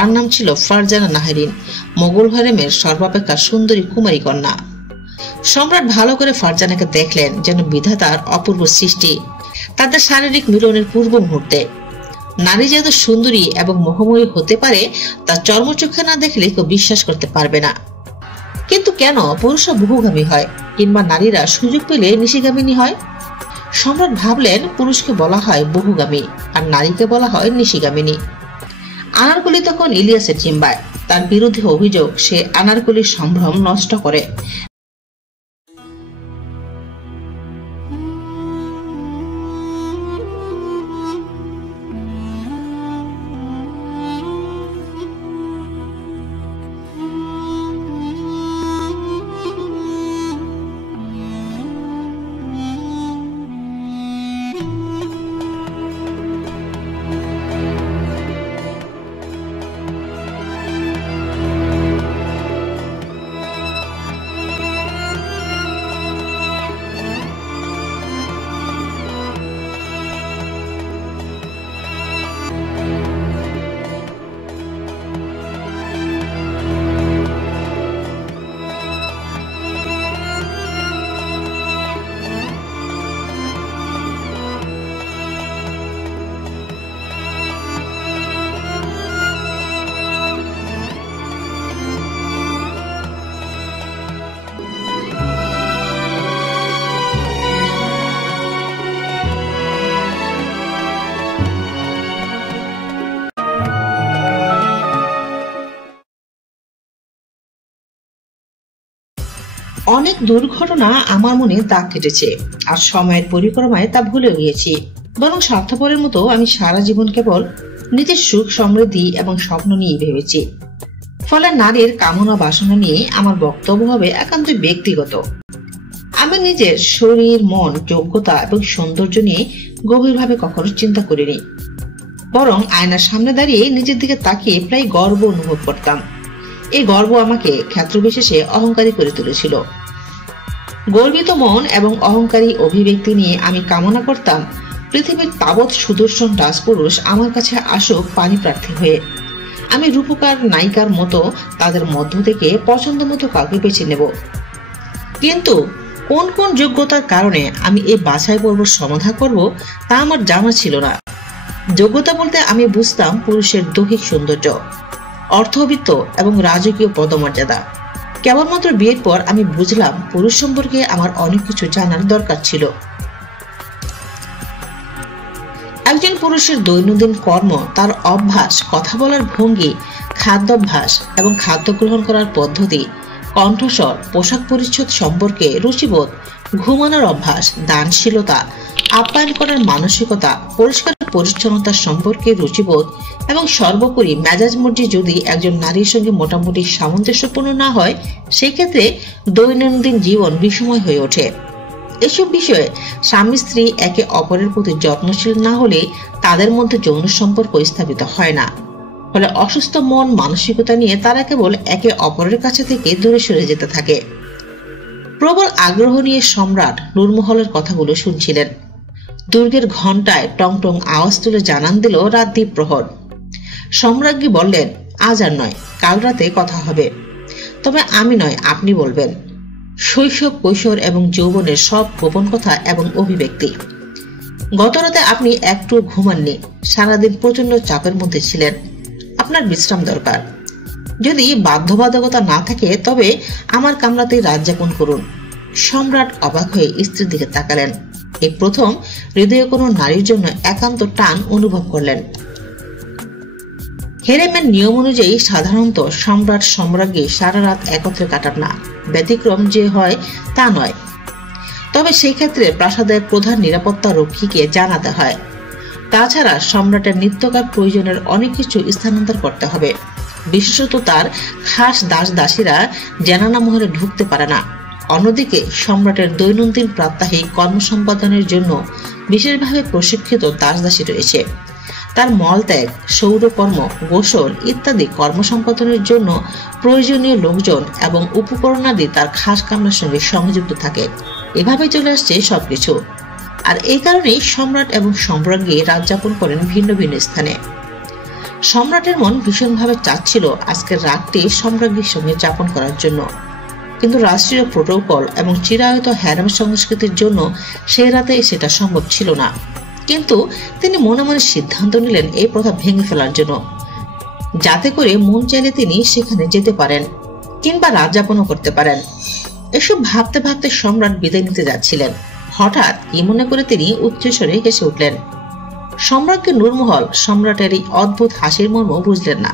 তার নাম ছিল ফারজানা নাহরিন, মোগল হরেমের সর্বাপেক্ষা সুন্দরী কুমারী কন্যা। সম্রাট ভালো করে ফারজানাকে দেখলেন যেন বিধাতার অপূর্ব সৃষ্টি। তাদের শারীরিক মিলনের পূর্ব মুহূর্তে নারী যে এত সুন্দরী এবং মোহময়ী হতে পারে তা চর্মচক্ষে না দেখলে কেউ বিশ্বাস করতে পারবে না। কিন্তু কেন পুরুষরা বহুগামী হয় কিংবা নারীরা সুযোগ পেলে নিশিগামিনী হয়? সম্রাট ভাবলেন পুরুষকে বলা হয় বহুগামী আর নারীকে বলা হয় নিশিগামিনী। আনারকলি তখন ইলিয়াসের জিম্বায়। তার বিরুদ্ধে অভিযোগ সে আনারকলির সম্ভ্রম নষ্ট করে। অনেক দুর্ঘটনা আমার মনে দাগ কেটেছে, আর সময়ের পরিক্রমায় তা ভুলে গিয়েছি। বরং স্বার্থপরের মতো আমি সারা জীবন কেবল নিজের সুখ সমৃদ্ধি এবং স্বপ্ন নিয়ে ভেবেছি। ফলে নারীর কামনা বাসনা নিয়ে আমার বক্তব্য হবে একান্ত ব্যক্তিগত। আমি নিজের শরীর, মন, যোগ্যতা এবং সৌন্দর্য নিয়ে গভীরভাবে কখনো চিন্তা করিনি। বরং আয়নার সামনে দাঁড়িয়ে নিজের দিকে তাকিয়ে প্রায় গর্ব অনুভব করতাম। এই গর্ব আমাকে ক্ষেত্রবিশেষে অহংকারী করে তুলেছিল। গর্বিত মন এবং অহংকারী অভিব্যক্তি নিয়ে আমি কামনা করতাম পৃথিবীর তাবৎ সুদর্শন রাজপুরুষ আমার কাছে আসুক পানি প্রার্থী হয়ে। আমি রূপকার নায়িকার মতো তাদের মধ্য থেকে পছন্দ মতো কাউকে বেছে নেব। কিন্তু কোন কোন যোগ্যতার কারণে আমি এই বাছাই পর্ব সমাধা করব তা আমার জানা ছিল না। যোগ্যতা বলতে আমি বুঝতাম পুরুষের দৈহিক সৌন্দর্য, অর্থবিত্ত এবং রাজকীয় পদমর্যাদা। কেবলমাত্র বিয়ের পর আমি বুঝলাম পুরুষ সম্পর্কে আমার অনেক কিছু জানার দরকার ছিল। একজন পুরুষের দৈনন্দিন কর্ম, তার অভ্যাস, কথা বলার ভঙ্গি, খাদ্যাভ্যাস এবং খাদ্য গ্রহণ করার পদ্ধতি, কণ্ঠস্বর, পোশাক পরিচ্ছদ সম্পর্কে রুচিবোধ, ঘুমানোর অভ্যাস, দানশীলতা, আপ্যায়ন করার মানসিকতা, পরিষ্কার পরিচ্ছন্নতা সম্পর্কে রুচিবোধ এবং সর্বোপরি মেজাজ মর্জি যদি একজন নারীর সঙ্গে মোটামুটি সামঞ্জস্যপূর্ণ না হয়, সেই ক্ষেত্রে দৈনন্দিন জীবন বিষময় হয়ে ওঠে। এসব বিষয়ে স্বামী স্ত্রী একে অপরের প্রতি যত্নশীল না হলে তাদের মধ্যে যৌন সম্পর্ক স্থাপিত হয় না। ফলে অসুস্থ মন মানসিকতা নিয়ে তারা কেবল একে অপরের কাছে থেকে দূরে সরে যেতে থাকে। প্রবল আগ্রহ নিয়ে সম্রাট নূরমহলের কথাগুলো শুনছিলেন। দুর্গের ঘণ্টায় টং টং আওয়াজ তুলে জানান দিল রাত দ্বীপ্রহর। সম্রাজ্ঞী বললেন, আজ আর নয়, কাল রাতে কথা হবে। তবে আমি নয়, আপনি বলবেন। শৈশব, কৈশোর এবং যৌবনের সব গোপন কথা এবং অভিব্যক্তি। গত রাতে আপনি একটু ঘুমাননি, সারাদিন প্রচন্ড চাপের মধ্যে ছিলেন। আপনার বিশ্রাম দরকার। যদি বাধ্যবাধকতা না থাকে তবে আমার কামরাতেই রাত যাপন করুন। সম্রাট অবাক হয়ে স্ত্রীর দিকে তাকালেন। এই প্রথম হৃদয়ে কোনো নারীর জন্য একান্ত টান অনুভব করলেন। হেরেমের নিয়ম অনুযায়ী সাধারণত সম্রাট সম্রাজ্ঞী সারা রাত একত্রে কাটান না, ব্যতিক্রম যে হয় তা নয়। তবে সেই ক্ষেত্রে প্রাসাদের প্রধান নিরাপত্তা রক্ষীকে জানাতে হয়। তাছাড়া সম্রাটের নিত্যকার প্রয়োজনের অনেক কিছু স্থানান্তর করতে হবে। বিশেষত তার খাস দাস দাসীরা জানানা মহলে ঢুকতে পারে না। অন্যদিকে সম্রাটের দৈনন্দিন প্রাত্যহিক কর্ম সম্পাদনের জন্য বিশেষভাবে প্রশিক্ষিত দাস দাসী রয়েছে। তার মলত্যাগ, সৌরকর্ম, গোসল ইত্যাদি কর্ম সম্পাদনের জন্য প্রয়োজনীয় লোকজন এবং উপকরণাদি তার খাস কামরার সঙ্গে সংযুক্ত থাকে। এভাবে চলে আসছে সবকিছু। আর এই কারণেই সম্রাট এবং সম্রাজ্ঞী রাত যাপন করেন ভিন্ন ভিন্ন স্থানে। সম্রাটের মন ভীষণভাবে চাচ্ছিল আজকের রাতটি সম্রাজ্ঞীর সঙ্গে যাপন করার জন্য, কিন্তু রাষ্ট্রীয় প্রোটোকল এবং চিরায়ত হ্যারাম সংস্কৃতির জন্য সেই রাতে সেটা সম্ভব ছিল না। কিন্তু তিনি মনে মনে সিদ্ধান্ত নিলেন এই প্রথা ভেঙে ফেলার জন্য, যাতে করে মন চাইলে তিনি সেখানে যেতে পারেন কিংবা রাত যাপনও করতে পারেন। এসব ভাবতে ভাবতে সম্রাট বিদায় নিতে যাচ্ছিলেন। হঠাৎ কি মনে করে তিনি উচ্চস্বরে হেসে উঠলেন। সম্রাজ্ঞী নূরমহল সম্রাটের এই অদ্ভুত হাসির মর্ম বুঝলেন না।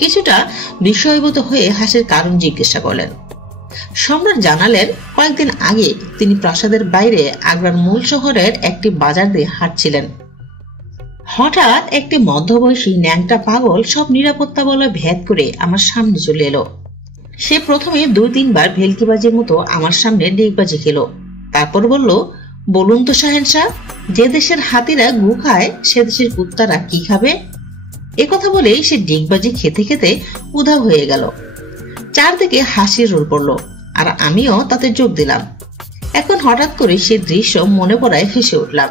কিছুটা বিস্ময়ভূত হয়ে হাসির কারণ জিজ্ঞাসা করলেন। সম্রাট জানালেন, কয়েকদিন আগে তিনি প্রাসাদের বাইরে আগ্রার মূল শহরের একটি বাজার দিয়ে হাঁটছিলেন। হঠাৎ একটি মধ্যবয়সী ন্যাংটা পাগল সব নিরাপত্তা বলয় ভেদ করে আমার সামনে চলে এলো। সে প্রথমে 2-3 বার ভেলকিবাজির মতো আমার সামনে ডিগবাজি খেলো। তারপর বলল, বলুন তো শাহেনশাহ, যে দেশের হাতিরা গু খায় সে দেশের কুত্তারা কি খাবে? একথা বলেই সে ডিগবাজি খেতে খেতে উধাও হয়ে গেল। চারদিকে হাসির রোল পড়ল, আর আমিও তাতে যোগ দিলাম। এখন হঠাৎ করে সে দৃশ্য মনে পড়ায় হেসে উঠলাম।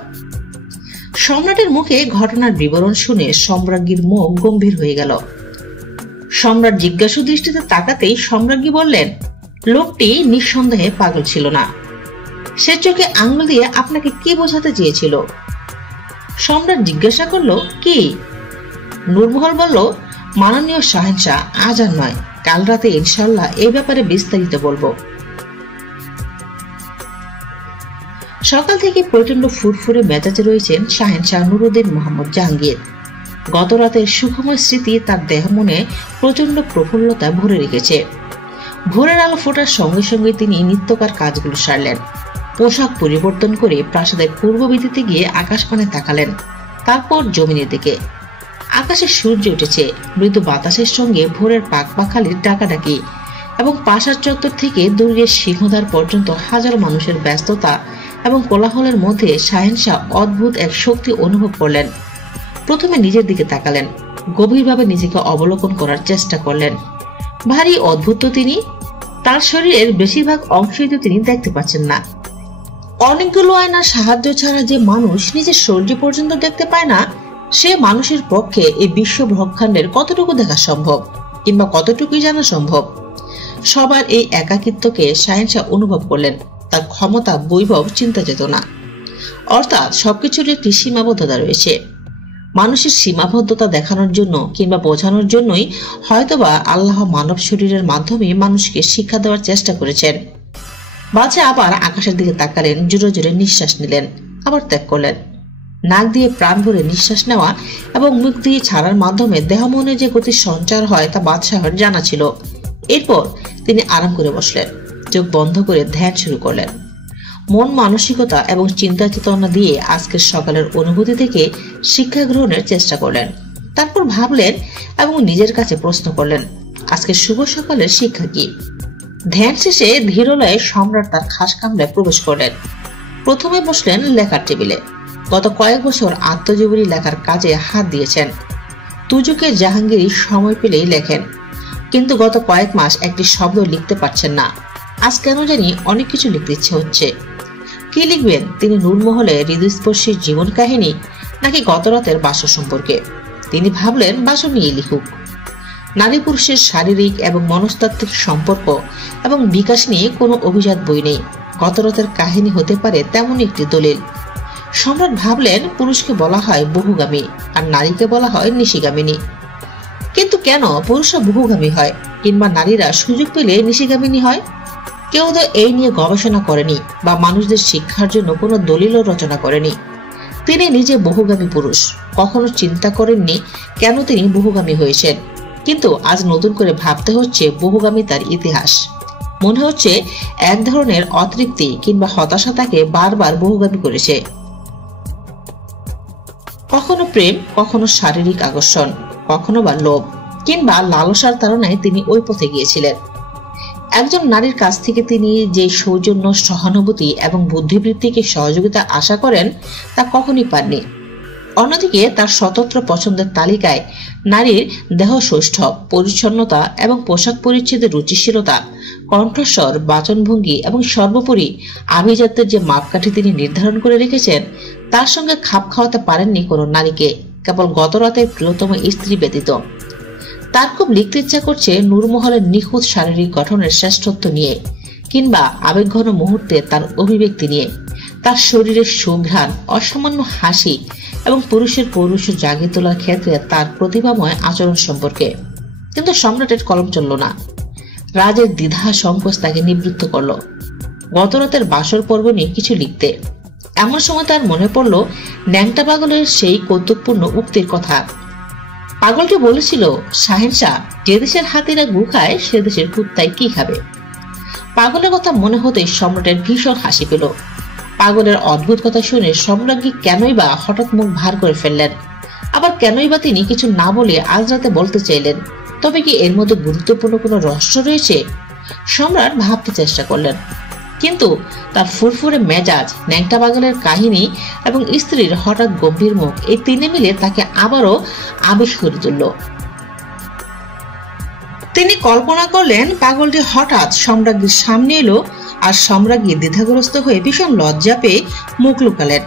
সম্রাটের মুখে ঘটনার বিবরণ শুনে সম্রাজ্ঞীর মুখ গম্ভীর হয়ে গেল। সম্রাট জিজ্ঞাসু দৃষ্টিতে তাকাতেই সম্রাজ্ঞী বললেন, লোকটি নিঃসন্দেহে পাগল ছিল না। সে চোখে আঙুল দিয়ে আপনাকে কি বোঝাতে চেয়েছিল? সম্রাট জিজ্ঞাসা করলো, কি? নূরমহল বলল, মাননীয় শাহেনশাহ, আজ আর নয়, কাল রাতে ইনশাআল্লাহ এই ব্যাপারে বিস্তারিত বলবো। সকাল থেকে প্রচন্ড ফুরফুরে মেজাজে রয়েছেন শাহেনশাহ নুরুদ্দিন মোহাম্মদ জাহাঙ্গীর। গত রাতের সুখময় স্মৃতি তার দেহ মনে প্রচন্ড প্রফুল্লতা ভরে রেখেছে। ভোরের আলো ফোটার সঙ্গে সঙ্গে তিনি নিত্যকার কাজগুলো সারলেন। পোশাক পরিবর্তন করে প্রাসাদের পূর্ব ভিত্তিতে গিয়ে আকাশপানে তাকালেন, তারপর জমিনের দিকে। আকাশে সূর্য উঠেছে, মৃদু বাতাসের সঙ্গে ভোরের পাখপাখালির ডাকাডাকি এবং প্রাসাদ চত্বর থেকে দুর্গের সিংহদ্বার পর্যন্ত হাজার মানুষের ব্যস্ততা এবং কোলাহলের মধ্যে শাহেনশাহ অদ্ভুত এক শক্তি অনুভব করলেন। প্রথমে নিজের দিকে তাকালেন, গভীরভাবে নিজেকে অবলোকন করার চেষ্টা করলেন। ভারী অদ্ভুত তিনি, তার শরীরের বেশিরভাগ অংশই তো তিনি দেখতে পাচ্ছেন না। অনেকগুলো আয়নার সাহায্য ছাড়া যে মানুষ নিজের শরীর পর্যন্ত দেখতে পায় না, সে মানুষের পক্ষে এই বিশ্ব ব্রহ্মাণ্ডের কতটুকু দেখা সম্ভব কিংবা কতটুকুই জানা সম্ভব? সবার এই একাকিত্বকে শাহেনশাহ অনুভব করলেন, তার ক্ষমতা, বৈভব, চিন্তা চেতনা, অর্থাৎ সবকিছুর একটি সীমাবদ্ধতা রয়েছে। মানুষের সীমাবদ্ধতা দেখানোর জন্য কিংবা বোঝানোর জন্যই হয়তোবা আল্লাহ মানব শরীরের মাধ্যমে মানুষকে শিক্ষা দেওয়ার চেষ্টা করেছেন। বাদশা আবার আকাশের দিকে তাকালেন, জোরে জোরে নিঃশ্বাস নিলেন, আবার ত্যাগ করলেন। নাক দিয়ে প্রাণ ভরে নিঃশ্বাস নেওয়া এবং মুখ দিয়ে ছাড়ার মাধ্যমে দেহ মনে যে গতির সঞ্চার হয় তা বাদশাহর জানা ছিল। এরপর তিনি আরাম করে বসলেন, চোখ বন্ধ করে ধ্যান শুরু করলেন। মন মানসিকতা এবং চিন্তা চেতনা দিয়ে আজকের সকালের অনুভূতি থেকে শিক্ষা গ্রহণের চেষ্টা করলেন। তারপর ভাবলেন এবং নিজের কাছে প্রশ্ন করলেন, আজকের শুভ সকালের শিক্ষা কি? ধ্যান শেষে ধীরলয়ে সম্রাট তার খাস কামরায় প্রবেশ করলেন। প্রথমে বসলেন লেখার টেবিলে। গত কয়েক বছর আত্মজীবনী লেখার কাজে হাত দিয়েছেন। তুজুকে জাহাঙ্গীর সময় পেলেই লেখেন, কিন্তু গত কয়েক মাস একটি শব্দ লিখতে পারছেন না। আজ কেন জানি অনেক কিছু লিখতে ইচ্ছে হচ্ছে। কি লিখবেন তিনি? নূরমহলে হৃদয়স্পর্শী জীবন কাহিনী নাকি গত রাতের বাসর সম্পর্কে? তিনি ভাবলেন বাসর নিয়ে লিখুক। নারী পুরুষের শারীরিক এবং মনস্তাত্ত্বিক সম্পর্ক এবং বিকাশ নিয়ে কোনো অভিজাত বই নেই। গত রাতের কাহিনী হতে পারে তেমনই একটি দলিল। সম্রাট ভাবলেন, পুরুষকে বলা হয় বহুগামী আর নারীকে বলা হয় নিশিগামিনী। কিন্তু কেন পুরুষরা বহুগামী হয় কিংবা নারীরা সুযোগ পেলে নিশিগামিনী হয়? কেউ তো এই নিয়ে গবেষণা করেনি বা মানুষদের শিক্ষার জন্য কোনো দলিলও রচনা করেনি। তিনি নিজে বহুগামী পুরুষ, কখনো চিন্তা করেননি কেন তিনি বহুগামী হয়েছেন। কিন্তু আজ নতুন করে ভাবতে হচ্ছে বহুগামী তার ইতিহাস। মনে হচ্ছে এক ধরনের অতৃপ্তি কিংবা হতাশা তাকে বারবার বহুগামী করেছে। কখনো প্রেম, কখনো শারীরিক আকর্ষণ, কখনো বা লোভ কিংবা লালসার তাড়নায় তিনি ওই পথে গিয়েছিলেন। একজন নারীর কাছ থেকে তিনি যে সৌজন্য, সহানুভূতি এবং বুদ্ধিবৃত্তিকে সহযোগিতা আশা করেন তা কখনই পাননি। অন্যদিকে তার স্বতন্ত্র পছন্দের তালিকায় নারীর দেহ সৌষ্ঠব, পরিচ্ছন্নতা এবং পোশাক পরিচ্ছদের রুচিশীলতা, কণ্ঠস্বর, বাচনভঙ্গি এবং সর্বোপরি আভিজাত্যের যে মাপকাঠি তিনি নির্ধারণ করে রেখেছেন তার সঙ্গে খাপ খাওয়াতে পারেননি কোনো নারীকে। কেবল গত রাতের প্রিয়তম স্ত্রী ব্যতীত। তার খুব লিখতে ইচ্ছা করছে নূরমহলের নিখুঁত শারীরিক গঠনের শ্রেষ্ঠত্ব নিয়ে, কিংবা আবেগঘন মুহূর্তে তার অভিব্যক্তি নিয়ে, তার শরীরের সুঘ্রাণ, অসামান্য হাসি এবং পুরুষের পৌরুষ জাগিয়ে তোলার ক্ষেত্রে তার প্রতিভাময় আচরণ সম্পর্কে। কিন্তু সম্রাটের কলম চলল না। রাজের দ্বিধা সংকোচ তাকে নিবৃত্ত করল গত রাতের বাসর পর্ব নিয়ে কিছু লিখতে। এমন সময় তার মনে পড়ল ন্যাংটা পাগলের সেই কৌতুকপূর্ণ উক্তির কথা। পাগলটি বলেছিল, শাহেনশাহ, যে দেশের হাতিরা গু খায় সে দেশের কুত্তায় কি খাবে। পাগলের কথা মনে হতেই সম্রাটের ভীষণ হাসি পেল। পাগলের অদ্ভুত কথা শুনে সম্রাজ্ঞী কেনই বা হঠাৎ মুখ ভার করে ফেললেন। আবার কেনই বা তিনি কিছু না বলে আজ রাতে বলতে চাইলেন। তবে কি এর মধ্যে গুরুত্বপূর্ণ কোনো রহস্য রয়েছে? সম্রাট ভাবতে চেষ্টা করলেন, কিন্তু তার ফুরফুরে মেজাজ, ন্যাংটা পাগলের কাহিনী এবং স্ত্রীর হঠাৎ গম্ভীর মুখ, এই তিনে মিলে তাকে আবারও আবেশ করে তুলল। তিনি কল্পনা করলেন পাগলটি হঠাৎ সম্রাজ্ঞীর সামনে এলো, আর সম্রাজ্ঞী দ্বিধাগ্রস্ত হয়ে ভীষণ লজ্জা পেয়ে মুখ লুকালেন।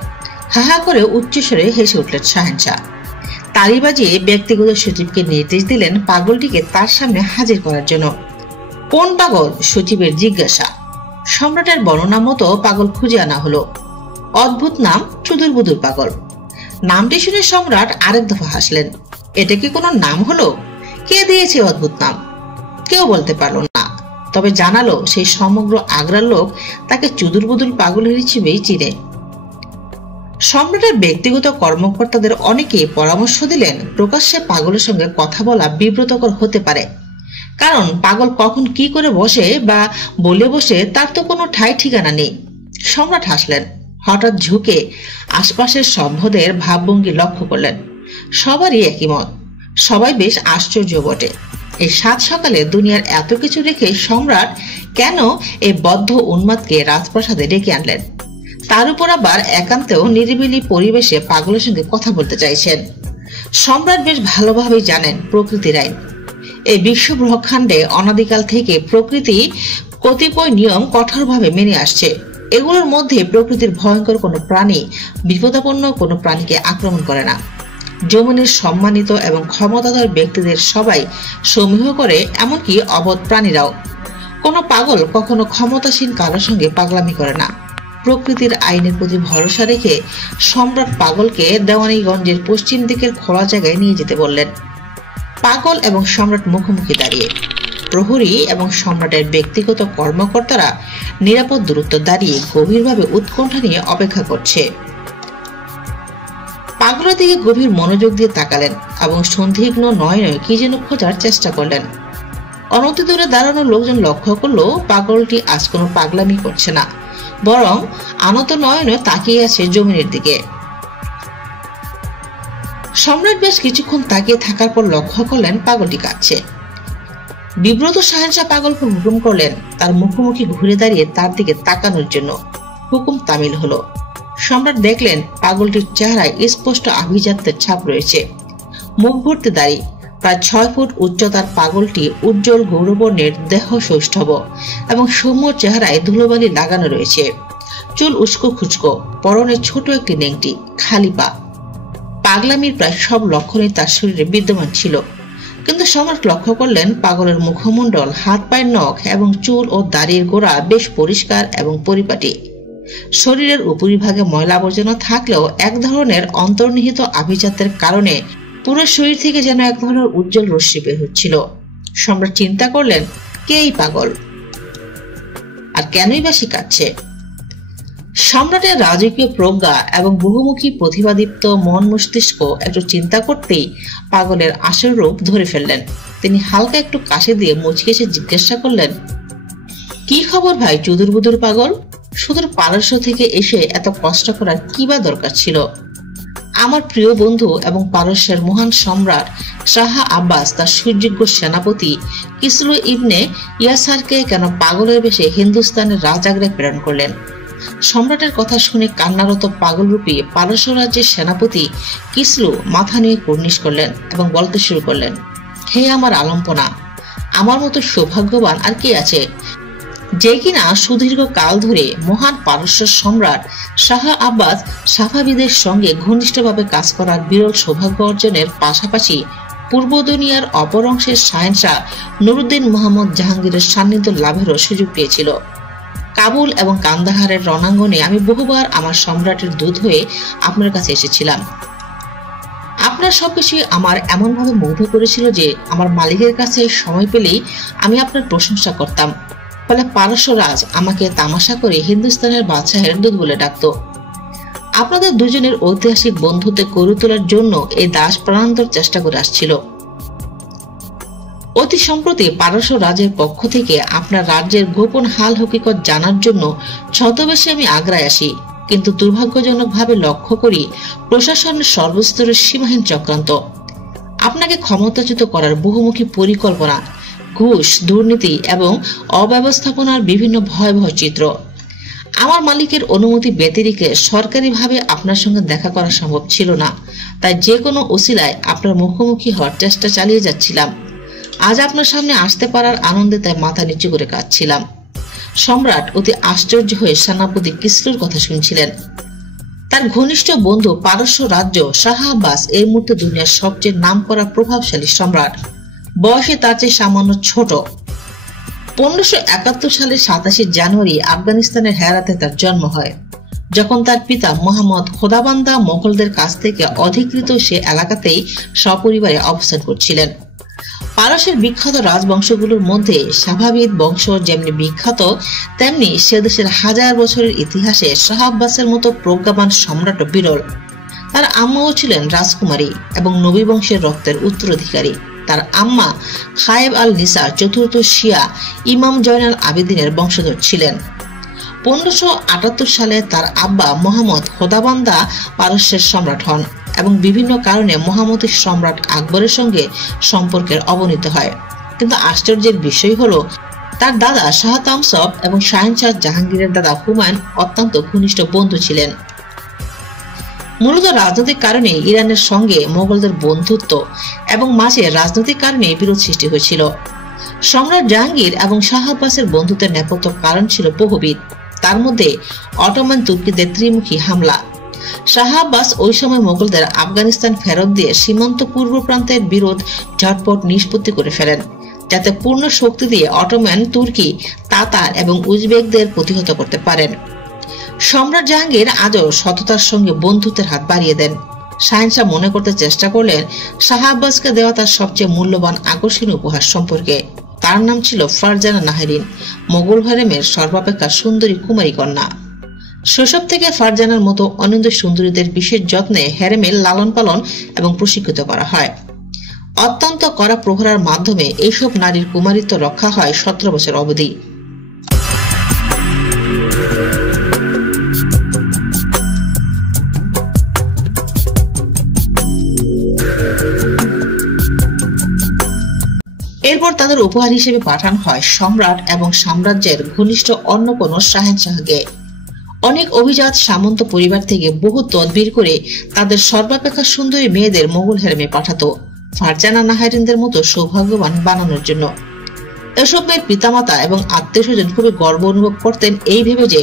হাহা করে উচ্চস্বরে হেসে উঠলেন শাহেনশাহ। তালি বাজিয়ে ব্যক্তিগত সচিবকে নির্দেশ দিলেন পাগলটিকে তার সামনে হাজির করার জন্য। কোন পাগল? সচিবের জিজ্ঞাসা। সম্রাটের বর্ণনা মতো পাগল খুঁজে আনা হলো। অদ্ভুত নাম, চুদুরবুদুর পাগল। নামটি শুনে সম্রাট আরেক দফা হাসলেন। এটা কি কোনো নাম হলো? কে দিয়েছে অদ্ভুত নাম? কেউ বলতে পারল না। তবে জানালো সেই সমগ্র আগ্রার লোক তাকে চুদুরবুদুর পাগল হিসেবেই চিনে। সম্রাটের ব্যক্তিগত কর্মকর্তাদের অনেকে পরামর্শ দিলেন প্রকাশ্যে পাগলের সঙ্গে কথা বলা বিব্রতকর হতে পারে, কারণ পাগল কখন কি করে বসে বা বলে বসে তার তো কোনো ঠাই ঠিকানা নেই। সম্রাট হাসলেন। হঠাৎ ঝুঁকে আশপাশের সভ্যদের ভাবভঙ্গি লক্ষ্য করলেন। সবারই একই মত, সবাই বেশ আশ্চর্য বটে। এই সাত সকালে দুনিয়ার এত কিছু রেখে সম্রাট কেন এই বদ্ধ উন্মাদকে রাজপ্রাসাদে ডেকে আনলেন? তার উপর আবার একান্তেও নিরিবিলি পরিবেশে পাগলের সঙ্গে কথা বলতে চাইছেন। সম্রাট বেশ ভালোভাবেই জানেন প্রকৃতির আইন। এই বিশ্ব ব্রহ্মাণ্ডে অনাদিকাল থেকে প্রকৃতি কতিপয় নিয়ম কঠোরভাবে মেনে আসছে। এগুলোর মধ্যে প্রকৃতির ভয়ঙ্কর কোনো প্রাণী বিপদাপন্ন কোনো প্রাণীকে আক্রমণ করে না। যমুনের সম্মানিত এবং ক্ষমতাধর ব্যক্তিদের সবাই সমীহ করে, এমনকি অবধ প্রাণীরাও। কোনো পাগল কখনো ক্ষমতাসীন কারোর সঙ্গে পাগলামি করে না। প্রকৃতির আইনের প্রতি ভরসা রেখে সম্রাট পাগলকে দেওয়ানীগঞ্জের পশ্চিম দিকের খোলা জায়গায় নিয়ে যেতে বললেন। পাগল এবং সম্রাট মুখোমুখি দাঁড়িয়ে। প্রহরী এবং সম্রাটের ব্যক্তিগত কর্মকর্তারা নিরাপদ দূরত্ব দাঁড়িয়ে গভীরভাবে উৎকণ্ঠা নিয়ে অপেক্ষা করছে। পাগলের দিকে গভীর মনোযোগ দিয়ে তাকালেন এবং সন্দিগ্ধ নয়নে কি যেন খোঁজার চেষ্টা করলেন। অনতি দূরে দাঁড়ানো লোকজন লক্ষ্য করলো পাগলটি আজ কোনো পাগলামি করছে না, বরং আনত নয়নে তাকিয়ে আছে জমিনের দিকে। সম্রাট বেশ কিছুক্ষণ তাকিয়ে থাকার পর লক্ষ্য করলেন পাগলটি কাঁদছে। বিব্রত শাহেনশাহ পাগলকে হুকুম করলেন তার মুখোমুখি ঘুরে দাঁড়িয়ে তার দিকে তাকানোর জন্য। হুকুম তামিল হলো। সম্রাট দেখলেন পাগলটির চেহারায় স্পষ্ট আভিজাত্যের ছাপ রয়েছে। মুখ ভর্তি দাড়ি, প্রায় 6 ফুট উচ্চতার পাগলটি উজ্জ্বল গৌরবর্ণের দেহ সৌষ্ঠব এবং সৌম্য চেহারায় ধুলোবালি লাগানো রয়েছে। চুল উস্কো খুচকো, পরনে ছোট একটি নেংটি, খালি পা। পাগলামির প্রায় সব লক্ষণই তার শরীরে বিদ্যমান ছিল। কিন্তু সম্রাট লক্ষ্য করলেন পাগলের মুখমণ্ডল, হাত পায়ের নখ এবং চুল ও দাড়ির গোড়া বেশ পরিষ্কার এবং পরিপাটি। শরীরের উপরিভাগে ময়লা আবর্জনা থাকলেও এক ধরনের অন্তর্নিহিত আভিজাত্যের কারণে পুরো শরীর থেকে যেন এক ধরনের উজ্জ্বল রশ্মি বের হচ্ছিল। সম্রাট চিন্তা করলেন, কে এই পাগল আর কেনই বা শিখাচ্ছে? সম্রাটের রাজকীয় প্রজ্ঞা এবং বহুমুখী প্রতিভাদীপ্ত মন মস্তিষ্ক একটু চিন্তা করতেই পাগলের আসল রূপ ধরে ফেললেন। তিনি হালকা একটু কাশি দিয়ে মুচকে এসে জিজ্ঞাসা করলেন, কি খবর ভাই চুদুরবুদুর পাগল? সুদূর পারস্য থেকে এসে এত কষ্ট করার কি বা দরকার ছিল? আমার প্রিয় বন্ধু এবং পারস্যের মহান সম্রাট শাহ আব্বাস তার সুযোগ্য সেনাপতি কিসরু ইবনে ইয়াসারকে কেন পাগলের বেশে হিন্দুস্তানের রাজআগ্রায় প্রেরণ করলেন? সম্রাটের কথা শুনে কান্নারত পাগলরূপী পারস্য রাজ্যের সেনাপতি কিসরু মাথা নিয়ে কুর্নিশ করলেন এবং বলতে শুরু করলেন, হে আমার আলম্পনা, আমার মতো সৌভাগ্যবান আর কে আছে যে কিনা সুদীর্ঘ কাল ধরে মহান পারস্য সম্রাট শাহ আব্বাস সাফাভিদের সঙ্গে ঘনিষ্ঠভাবে কাজ করার বিরল সৌভাগ্য অর্জনের পাশাপাশি পূর্ব দুনিয়ার অপর অংশের শাহেনশাহ নুরুদ্দিন মোহাম্মদ জাহাঙ্গীরের সান্নিধ্য লাভেরও সুযোগ পেয়েছিল। কাবুল এবং কান্দাহারের রণাঙ্গনে আমি বহুবার আমার সম্রাটের দূত হয়ে আপনার কাছে এসেছিলাম। আপনার সবকিছুই আমার এমনভাবে মুগ্ধ করেছিল যে আমার মালিকের কাছে সময় পেলেই আমি আপনার প্রশংসা করতাম। ফলে পারস্য রাজ আমাকে তামাশা করে হিন্দুস্তানের বাদশাহের দূত বলে ডাকত। আপনাদের দুজনের ঐতিহাসিক বন্ধুত্বে গড়ে তোলার জন্য এই দাস প্রাণান্তর চেষ্টা করে আসছিল। অতি সম্প্রতি পারস্য রাজের পক্ষ থেকে আপনার রাজ্যের গোপন হাল হকিকত জানার জন্য ছদ্মবেশে আমি আগ্রায় আসি, কিন্তু দুর্ভাগ্যজনকভাবে লক্ষ্য করি প্রশাসনের সর্বস্তরের সীমাহীন চক্রান্ত, আপনাকে ক্ষমতাচ্যুত করার বহুমুখী পরিকল্পনা, ঘুষ, দুর্নীতি এবং অব্যবস্থাপনার বিভিন্ন ভয়াবহ চিত্র। আমার মালিকের অনুমতি ব্যতিরেকে সরকারিভাবে আপনার সঙ্গে দেখা করা সম্ভব ছিল না, তাই যে কোনো ওসিলায় আপনার মুখোমুখি হওয়ার চেষ্টা চালিয়ে যাচ্ছিলাম। আজ আপনার সামনে আসতে পারার আনন্দে তাই মাথা নিচু করে কাঁদছিলাম। সম্রাট অতি আশ্চর্য হয়ে সেনাপতি কিসরুর কথা শুনছিলেন। তার ঘনিষ্ঠ বন্ধু পারস্য রাজ্য শাহ আব্বাস এই মুহূর্তে দুনিয়ার সবচেয়ে নামকরা প্রভাবশালী সম্রাট, বয়সে তার চেয়ে সামান্য ছোট। 1571 সালের 27 জানুয়ারি আফগানিস্তানের হেরাতে তার জন্ম হয়। যখন তার পিতা মোহাম্মদ খোদাবান্দা মোগলদের কাছ থেকে অধিকৃত সে এলাকাতেই সপরিবারে অবস্থান করছিলেন। পারস্যের বিখ্যাত রাজবংশগুলোর মধ্যে সাফাভিদ বংশ যেমনি বিখ্যাত, তেমনি সে দেশের হাজার বছরের ইতিহাসে শাহ আব্বাসের মতো প্রজ্ঞাবান সম্রাটও বিরল। তার আম্মাও ছিলেন রাজকুমারী এবং নবী বংশের রক্তের উত্তরাধিকারী। তার আম্মা খায়েব আল নিসা চতুর্থ শিয়া ইমাম জয়নাল আবেদিনের বংশধর ছিলেন। 1578 সালে তার আব্বা মোহাম্মদ খোদাবান্দা পারস্যের সম্রাট হন এবং বিভিন্ন কারণে মহামতি সম্রাট আকবরের সঙ্গে সম্পর্কের অবনতি হয়। কিন্তু আশ্চর্যের বিষয় হলো তার দাদা শাহ তামসফ এবং শাহেনশাহ জাহাঙ্গীরের দাদা হুমায়ুন অত্যন্ত ঘনিষ্ঠ বন্ধু ছিলেন। মূলত রাজনৈতিক কারণে ইরানের সঙ্গে মোগলদের বন্ধুত্ব এবং মাঝে রাজনৈতিক কারণে বিরোধ সৃষ্টি হয়েছিল। সম্রাট জাহাঙ্গীর এবং শাহ আব্বাসের বন্ধুত্বের নেপথ্য কারণ ছিল বহুবিধ, তার মধ্যে অটোমান তুর্কিদের ত্রিমুখী হামলা। শাহ আব্বাস ওই সময় মোগলদের আফগানিস্তান ফেরত দিয়ে সীমান্ত পূর্ব প্রান্তের বিরোধ ঝটপট নিষ্পত্তি করে ফেলেন, যাতে পূর্ণ শক্তি দিয়ে অটোমান তুর্কি, তাতার এবং উজবেকদের প্রতিহত করতে পারেন। সম্রাট জাহাঙ্গীর আজও সততার সঙ্গে বন্ধুত্বের হাত বাড়িয়ে দেন। শাহেনশাহ মনে করতে চেষ্টা করলেন শাহ আব্বাসকে দেওয়া তার সবচেয়ে মূল্যবান আকর্ষণীয় উপহার সম্পর্কে। তার নাম ছিল ফারজানা নাহরিন, মোগল হারেমের সর্বাপেক্ষা সুন্দরী কুমারী কন্যা। শৈশব থেকে ফারজানার মতো অনিন্দ সুন্দরীদের বিশেষ যত্নে হেরেমে লালন পালন এবং প্রশিক্ষিত করা হয়। অত্যন্ত কড়া প্রহরার মাধ্যমে এইসব নারীর কুমারিত্ব রক্ষা হয় 17 বছর অবধি। এরপর তাদের উপহার হিসেবে পাঠানো হয় সম্রাট এবং সাম্রাজ্যের ঘনিষ্ঠ অন্য কোনো শাহেনশাহকে। অনেক অভিজাত সামন্ত পরিবার থেকে বহু তদবির করে তাদের সর্বাপেক্ষা সুন্দরী মেয়েদের মোগল হেরেমে পাঠাতো ফারজানা নাহরিনদের মতো সৌভাগ্যবান বানানোর জন্য। এসব মেয়ের পিতামাতা এবং আত্মীয় স্বজন খুবই গর্ব অনুভব করতেন এই ভেবে যে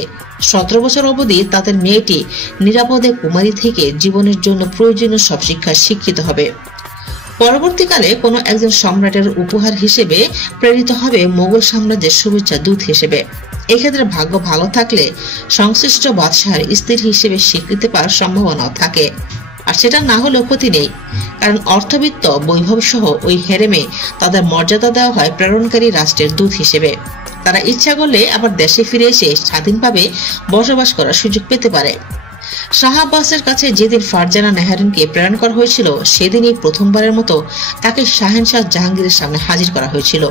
17 বছর অবধি তাদের মেয়েটি নিরাপদে কুমারী থেকে জীবনের জন্য প্রয়োজনীয় সব শিক্ষা শিক্ষিত হবে। পরবর্তীকালে কোনো একজন সম্রাটের উপহার হিসেবে প্রেরিত হবে মোগল সাম্রাজ্যের শুভেচ্ছা দূত হিসেবে। এক্ষেত্রে ভাগ্য ভালো থাকলে সংশ্লিষ্ট বাদশাহের স্ত্রী হিসেবে স্বীকৃতি পাওয়ার সম্ভাবনাও থাকে, আর সেটা না হলেও ক্ষতি নেই, কারণ অর্থবিত্ত বৈভব সহ ওই হেরেমে তাদের মর্যাদা দেওয়া হয় প্রেরণকারী রাষ্ট্রের দূত হিসেবে। তারা ইচ্ছা করলে আবার দেশে ফিরে এসে স্বাধীনভাবে বসবাস করার সুযোগ পেতে পারে। শাহ আব্বাসের কাছে যেদিন ফারজানা নাহরিনকে প্রেরণ করা হয়েছিল সেদিনই প্রথমবারের মতো তাকে শাহেনশাহ জাহাঙ্গীরের সামনে হাজির করা হয়েছিল।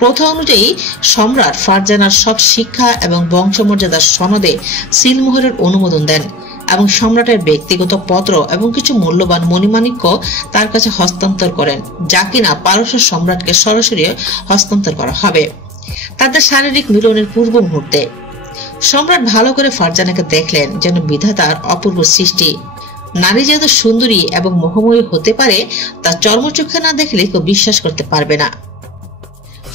প্রথা অনুযায়ী সম্রাট ফারজানার সব শিক্ষা এবং বংশমর্যাদার সনদে সিলমোহরের অনুমোদন দেন এবং সম্রাটের ব্যক্তিগত পত্র এবং কিছু মূল্যবান মণিমাণিক্য তার কাছে হস্তান্তর করেন, যা কিনা পারস্য সম্রাটকে সরাসরি হস্তান্তর করা হবে তাদের শারীরিক মিলনের পূর্ব মুহূর্তে। সম্রাট ভালো করে ফারজানাকে দেখলেন যেন বিধাতার অপূর্ব সৃষ্টি। নারী যেহেতু সুন্দরী এবং মোহময়ী হতে পারে তা চর্মচক্ষে না দেখলে কেউ বিশ্বাস করতে পারবে না।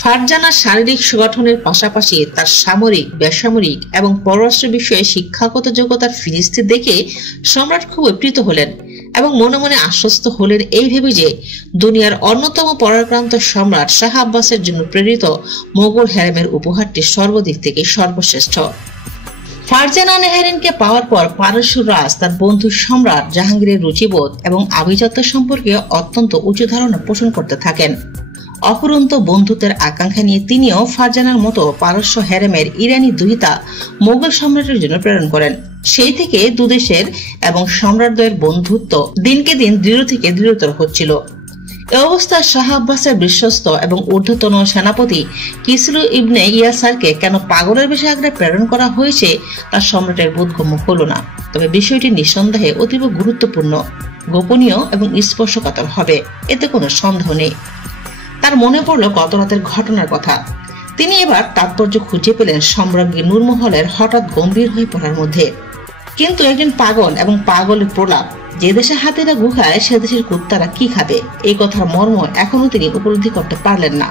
ফারজানার শারীরিক গঠনের পাশাপাশি তার সামরিক, বেসামরিক এবং পররাষ্ট্র বিষয়ে শিক্ষাগত যোগ্যতার ফিরিস্তি দেখে সম্রাট খুব প্রীত হলেন এবং মনে মনে আশ্বস্ত হলেন এই ভেবে যে দুনিয়ার অন্যতম পরাক্রান্ত সম্রাট শাহ আব্বাসের জন্য প্রেরিত মোগল হ্যারেমের উপহারটি সর্বদিক থেকে সর্বশ্রেষ্ঠ। ফারজানা নেহেরিনকে পাওয়ার পর পারস্য রাজ তার বন্ধু সম্রাট জাহাঙ্গীরের রুচিবোধ এবং আভিজাত্য সম্পর্কে অত্যন্ত উঁচু ধারণা পোষণ করতে থাকেন। অপরন্ত বন্ধুত্বের আকাঙ্ক্ষা নিয়ে তিনিও ফারজানার মতো পারস্য হ্যারেমের ইরানি দুহিতা মোগল সম্রাটের জন্য প্রেরণ করেন। সেই থেকে দুদেশের এবং সম্রাটদ্বয়ের বন্ধুত্ব দিনকে দিন দৃঢ় থেকে দৃঢ়তর হচ্ছিল। এ অবস্থায় শাহ আব্বাসের বিশ্বস্ত এবং ঊর্ধ্বতন সেনাপতি কিসরু ইবনে ইয়াসারকে কেন পাগলের বেশে আগ্রে প্রেরণ করা হয়েছে তা সম্রাটের বোধগম্য হল না। তবে বিষয়টি নিঃসন্দেহে অতীব গুরুত্বপূর্ণ, গোপনীয় এবং স্পর্শকাতর হবে, এতে কোনো সন্দেহ নেই। তার মনে পড়ল গত রাতের ঘটনার কথা। তিনি এবার তাৎপর্য খুঁজে পেলেন সম্রাজ্ঞী নূরমহলের হঠাৎ গম্ভীর হয়ে পড়ার মধ্যে। কিন্তু একজন পাগল এবং পাগলের প্রলাপ, যে দেশে হাতিরা গুহায় সে দেশের কুত্তারা কি খাবে, এই কথার মর্ম এখনো তিনি উপলব্ধি করতে পারলেন না।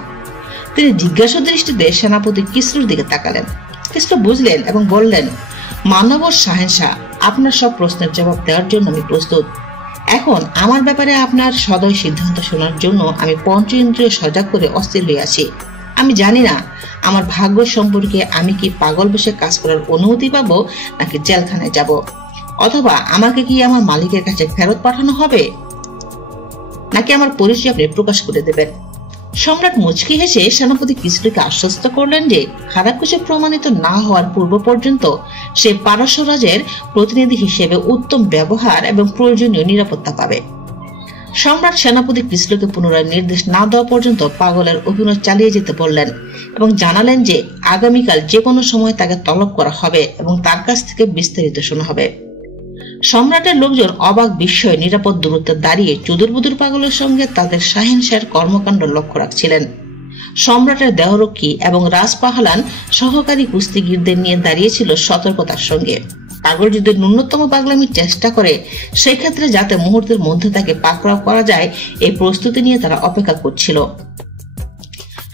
তিনি জিজ্ঞাসা দৃষ্টিতে সেনাপতি কিসরুর দিকে তাকালেন। কিসরু বুঝলেন এবং বললেন, মানবর শাহেনশাহ, আপনার সব প্রশ্নের জবাব দেওয়ার জন্য আমি প্রস্তুত। এখন আমার ব্যাপারে আপনার সদয় সিদ্ধান্ত শোনার জন্য আমি পঞ্চ ইন্দ্রিয় সজাগ করে অস্থির হয়ে আছি। আমি জানি না আমার ভাগ্য সম্পর্কে আমি কি পাগল বেশে কাজ করার অনুমতি পাবো নাকি জেলখানায় যাব, অথবা আমাকে কি আমার মালিকের কাছে ফেরত পাঠানো হবে, নাকি আমার পরিচয় আপনি প্রকাশ করে দেবেন। সম্রাট মুচকি হেসে সেনাপতি কিসরুকে আশ্বস্ত করলেন যে খারাপ কিছু প্রমাণিত না হওয়ার পূর্ব পর্যন্ত সে পারস্য রাজের প্রতিনিধি হিসেবে উত্তম ব্যবহার এবং প্রয়োজনীয় নিরাপত্তা পাবে। সম্রাট সেনাপতি কিসরুকে পুনরায় নির্দেশ না দেওয়া পর্যন্ত পাগলের অভিনয় চালিয়ে যেতে বললেন এবং জানালেন যে আগামীকাল যে কোনো সময় তাকে তলব করা হবে এবং তার কাছ থেকে বিস্তারিত শোনা হবে। সম্রাটের লোকজন অবাক বিস্ময়ে নিরাপদ দূরত্বে দাঁড়িয়ে চুদুরবুদুর পাগলের সঙ্গে তাদের শাহেনশাহের কর্মকাণ্ড লক্ষ্য রাখছিলেন। সম্রাটের দেহরক্ষী এবং রাজপাহলান সহকারী কুস্তিগীরদের নিয়ে দাঁড়িয়েছিল সতর্কতার সঙ্গে। পাগল যদি ন্যূনতম পাগলামির চেষ্টা করে, সেক্ষেত্রে যাতে মুহূর্তের মধ্যে তাকে পাকড়াও করা যায় এই প্রস্তুতি নিয়ে তারা অপেক্ষা করছিল।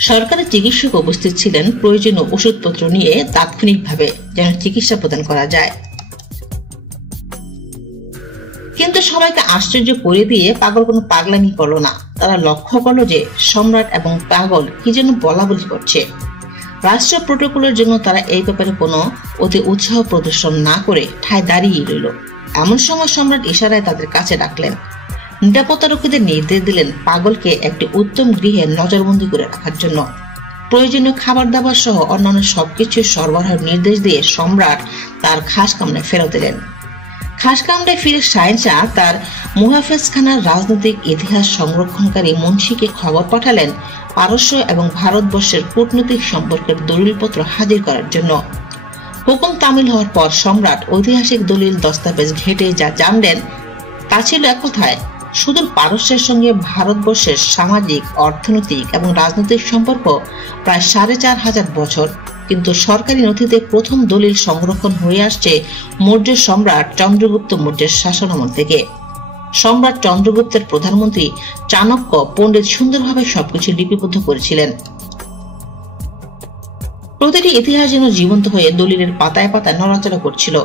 সরকারি চিকিৎসক উপস্থিত ছিলেন প্রয়োজনীয় ওষুধপত্র নিয়ে তাৎক্ষণিকভাবে যেন চিকিৎসা প্রদান করা যায়। কিন্তু সবাইকে আশ্চর্য করে দিয়ে পাগল কোনো পাগলামি করলো না। তারা লক্ষ্য করলো যে সম্রাট এবং পাগল কি যেন বলা বলি করছে। রাষ্ট্র প্রোটোকলের জন্য তারা এই ব্যাপারে কোনো অতি উৎসাহ প্রদর্শন না করে ঠায় দাঁড়িয়ে রইল। এমন সময় সম্রাট ইশারায় তাদের কাছে ডাকলেন। নিরাপত্তারক্ষীদের নির্দেশ দিলেন পাগলকে একটি উত্তম গৃহে নজরবন্দি করে রাখার জন্য। প্রয়োজনীয় খাবার দাবার সহ অন্যান্য সবকিছু সরবরাহের নির্দেশ দিয়ে সম্রাট তার খাস কামরায় ফেরত এলেন। খাস কামরায় ফিরে শাহেনশাহ তার মুহাফেজখানার রাজনৈতিক ইতিহাস সংরক্ষণকারী মুন্সিকে খবর পাঠালেন পারস্য এবং ভারতবর্ষের কূটনৈতিক সম্পর্কের দলিলপত্র হাজির করার জন্য। হুকুম তামিল হওয়ার পর সম্রাট ঐতিহাসিক দলিল দস্তাবেজ ঘেটে যা জানলেন তা ছিল এক কথায় সুদূর পারস্যের সঙ্গে ভারতবর্ষের সামাজিক, অর্থনৈতিক এবং রাজনৈতিক সম্পর্ক প্রায় 4500 বছর। কিন্তু সরকারি নথিতে প্রথম দলিল সংরক্ষণ হয়ে আসছে মৌর্য সম্রাট চন্দ্রগুপ্ত মৌর্যের শাসনামল থেকে। সম্রাট চন্দ্রগুপ্তের প্রধানমন্ত্রী চাণক্য পণ্ডিত সুন্দরভাবে সবকিছু লিপিবদ্ধ করেছিলেন। প্রতিটি ইতিহাস যেন জীবন্ত হয়ে দলিলের পাতায় পাতায় নড়াচড়া করছিল।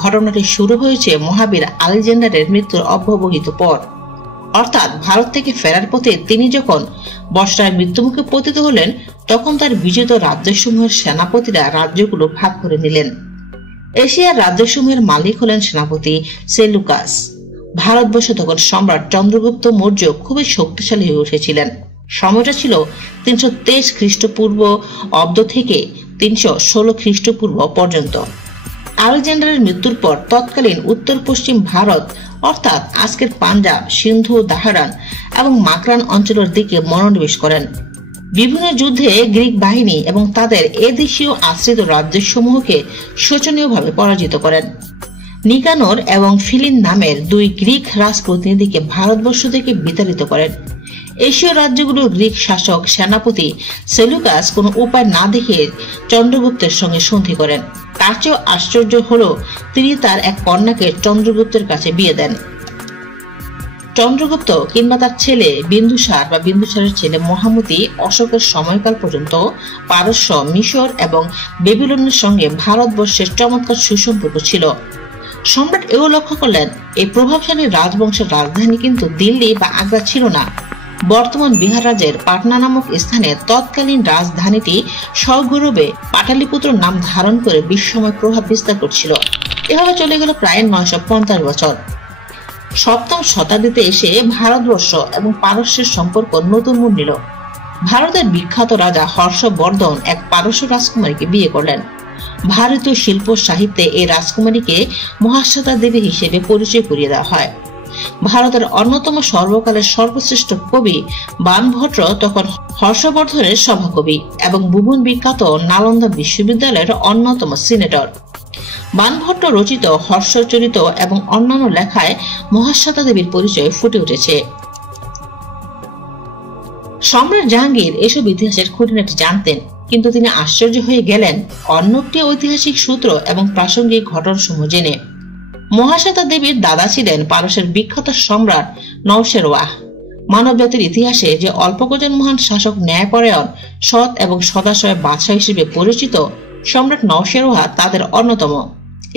ঘটনাটি শুরু হয়েছে মহাবীর আলেকজান্ডারের মৃত্যুর অব্যবহিত পর, অর্থাৎ ভারত থেকে ফেরার পথে তিনি যখন বর্ষায় মৃত্যুমুখে পতিত হলেন, তখন তার বিজিত রাজ্যসমূহের সেনাপতিরা রাজ্যগুলো ভাগ করে নিলেন। এশিয়ার রাজ্যসমূহের মালিক হলেন সেনাপতি সেলুকাস। ভারতবর্ষ তখন সম্রাট চন্দ্রগুপ্ত মৌর্য খুবই শক্তিশালী হয়ে উঠেছিলেন। সময়টা ছিল 323 খ্রিস্টপূর্ব অব্দ থেকে 316 খ্রিস্টপূর্ব পর্যন্ত। আলেকজান্ডারের মৃত্যুর পর তৎকালীন উত্তর পশ্চিম ভারত অর্থাৎ আজকের পাঞ্জাব, সিন্ধু, দাহারান এবং মাকরান অঞ্চলের দিকে মনোনিবেশ করেন। বিভিন্ন যুদ্ধে গ্রিক বাহিনী এবং তাদের এদেশীয় আশ্রিত রাজ্যসমূহকে শোচনীয়ভাবে পরাজিত করেন। নিকানোর এবং ফিলিন নামের 2 গ্রিক রাজপ্রতিনিধিকে ভারতবর্ষ থেকে বিতাড়িত করেন। এশীয় রাজ্যগুলোর গ্রিক শাসক সেনাপতি সেলুকাস কোনো উপায় না দেখে চন্দ্রগুপ্তের সঙ্গে সন্ধি করেন। তার চেয়েও আশ্চর্য হলো তিনি তার এক কন্যাকে চন্দ্রগুপ্তের কাছে বিয়ে দেন। চন্দ্রগুপ্ত কিংবা তার ছেলে বিন্দুসার বা বিন্দুসারের ছেলে মহামতি অশোকের সময়কাল পর্যন্ত পারস্য, মিশর এবং বেবিলনের সঙ্গে ভারতবর্ষের চমৎকার সুসম্পর্ক ছিল। সম্রাট এও লক্ষ্য করলেন, এই প্রভাবশালী রাজবংশের রাজধানী কিন্তু দিল্লি বা আগ্রা ছিল না। বর্তমান বিহার রাজ্যের পাটনা নামক স্থানে তৎকালীন রাজধানীটি সগৌরবে পাটালিপুত্র নাম ধারণ করে বিশ্বময় প্রভাব বিস্তার করছিল। এভাবে চলে গেল প্রায় 950 বছর। সপ্তম শতাব্দীতে এসে ভারতবর্ষ এবং পারস্যের সম্পর্ক নতুন মোড় নিল। ভারতের বিখ্যাত রাজা হর্ষবর্ধন এক পারস্য রাজকুমারীকে বিয়ে করলেন। ভারতীয় শিল্প সাহিত্যে এই রাজকুমারীকে মহাশ্বেতা দেবী হিসেবে পরিচয় করিয়ে দেওয়া হয়। ভারতের অন্যতম সর্বকালের সর্বশ্রেষ্ঠ কবি বাণভট্ট তখন হর্ষবর্ধনের সভাকবি এবং ভুবন বিখ্যাত নালন্দা বিশ্ববিদ্যালয়ের অন্যতম সিনেটর। বাণভট্ট রচিত হর্ষচরিত এবং অন্যান্য লেখায় মহাশ্বেতা দেবীর পরিচয় ফুটে উঠেছে। সম্রাট জাহাঙ্গীর এসব ইতিহাসের খুঁটিনাটি জানতেন, কিন্তু তিনি আশ্চর্য হয়ে গেলেন অন্য একটি ঐতিহাসিক সূত্র এবং প্রাসঙ্গিক ঘটনাসমূহ জেনে। মহাশ্বেতা দেবীর দাদা ছিলেন পারস্যের বিখ্যাত সম্রাট নওশেরওয়াহ। মানব জাতির ইতিহাসে যে অল্প কজন মহান শাসক, ন্যায়পরায়ণ, সৎ এবং সদাশয় বাদশাহ হিসেবে পরিচিত, সম্রাট নওশেরওয়াহ তাদের অন্যতম।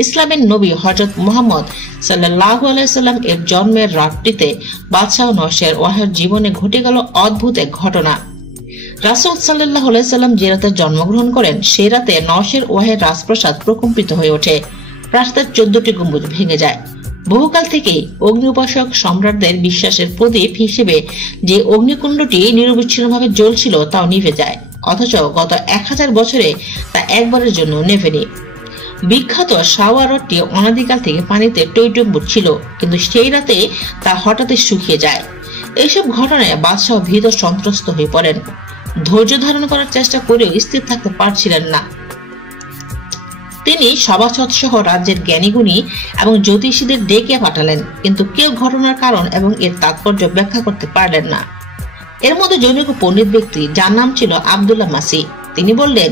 ইসলামের নবী হযরত মুহাম্মদ সাল্লাল্লাহু আলাইহি সাল্লাম এর জন্মের রাতটিতে বাদশাহ নওশেরওয়াহের জীবনে ঘটে গেল অদ্ভুত এক ঘটনা। রাসূল সাল্লাল্লাহু আলাইহি সাল্লাম যে রাতে জন্মগ্রহণ করেন, সেই রাতে নওশেরওয়াহের রাজপ্রাসাদ প্রকম্পিত হয়ে ওঠে। প্রাসাদের 14টি গম্বুজ ভেঙে যায়। বহুকাল থেকেই অগ্নি উপাসক সম্রাটদের বিশ্বাসের প্রদীপ হিসেবে যে অগ্নিকুণ্ডটি নিরবচ্ছিন্নভাবে জ্বলছিল তাও নিভে যায়, অথচ গত 1000 বছরে তা একবারের জন্য নেভেনি। বিখ্যাত শাওয়া হ্রদটি অনাদিকাল থেকে পানিতে টইটম্বুর ছিল, কিন্তু সেই রাতে তা হঠাৎই শুকিয়ে যায়। এইসব ঘটনায় বাদশাহ ভীত সন্ত্রস্ত হয়ে পড়েন। ধৈর্য ধারণ করার চেষ্টা করেও স্থির থাকতে পারছিলেন না। তিনি সভাসদ সহ রাজ্যের জ্ঞানীগুণী এবং জ্যোতিষীদের ডেকে পাঠালেন, কিন্তু কেউ ঘটনার কারণ এবং এর তাৎপর্য ব্যাখ্যা করতে পারলেন না। এর মধ্যে জনৈক পণ্ডিত ব্যক্তি, যার নাম ছিল আব্দুল্লাহ মাসি, তিনি বললেন,